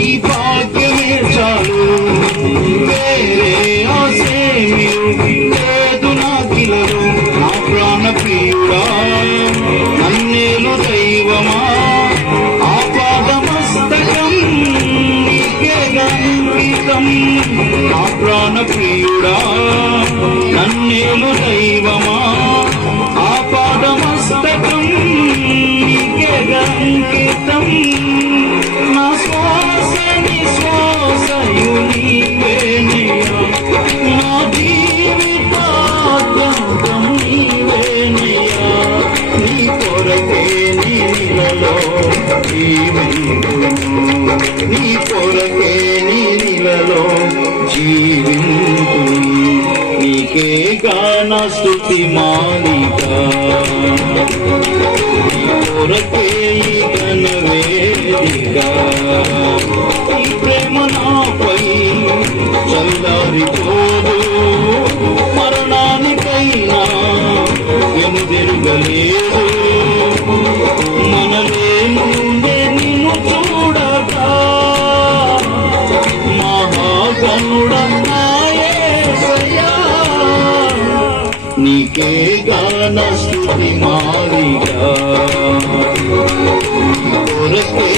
ఈ భాగ్యమే చాలు, వేరే ఆశేమీ లేదు నాకిలలో. నా ప్రాణ ప్రియుడా, నన్నేలు దైవమా, ఆపాదమస్తకం నీకేగా అంకితం. నా ప్రాణ ప్రియుడా, నన్నేలు దైవమా, ఆపాదమస్తకం నీకేగా అంకితం. నా శ్వాస నిశ్వాసయు నీవేనయ్యా, నా జీవితాంతం నీవేనయ్యా. నీ కొరకే నీలలో జీవింతును, నీ కొరకే నీలలో జీవింతును. నీకే గాన స్తుతి మాలిక, నీ కొరకే ఈ ఘన వేదిక. నీ ప్రేమ నాపై చల్లారిపోదు, మరణానికైనా వెనుదిరగలేదు. మనలే ముందే నిన్ను చూడగా మహాగణుడా నా యేసయ్యా. నీకే గాన స్తుతి మాలిక, నీ కొరకే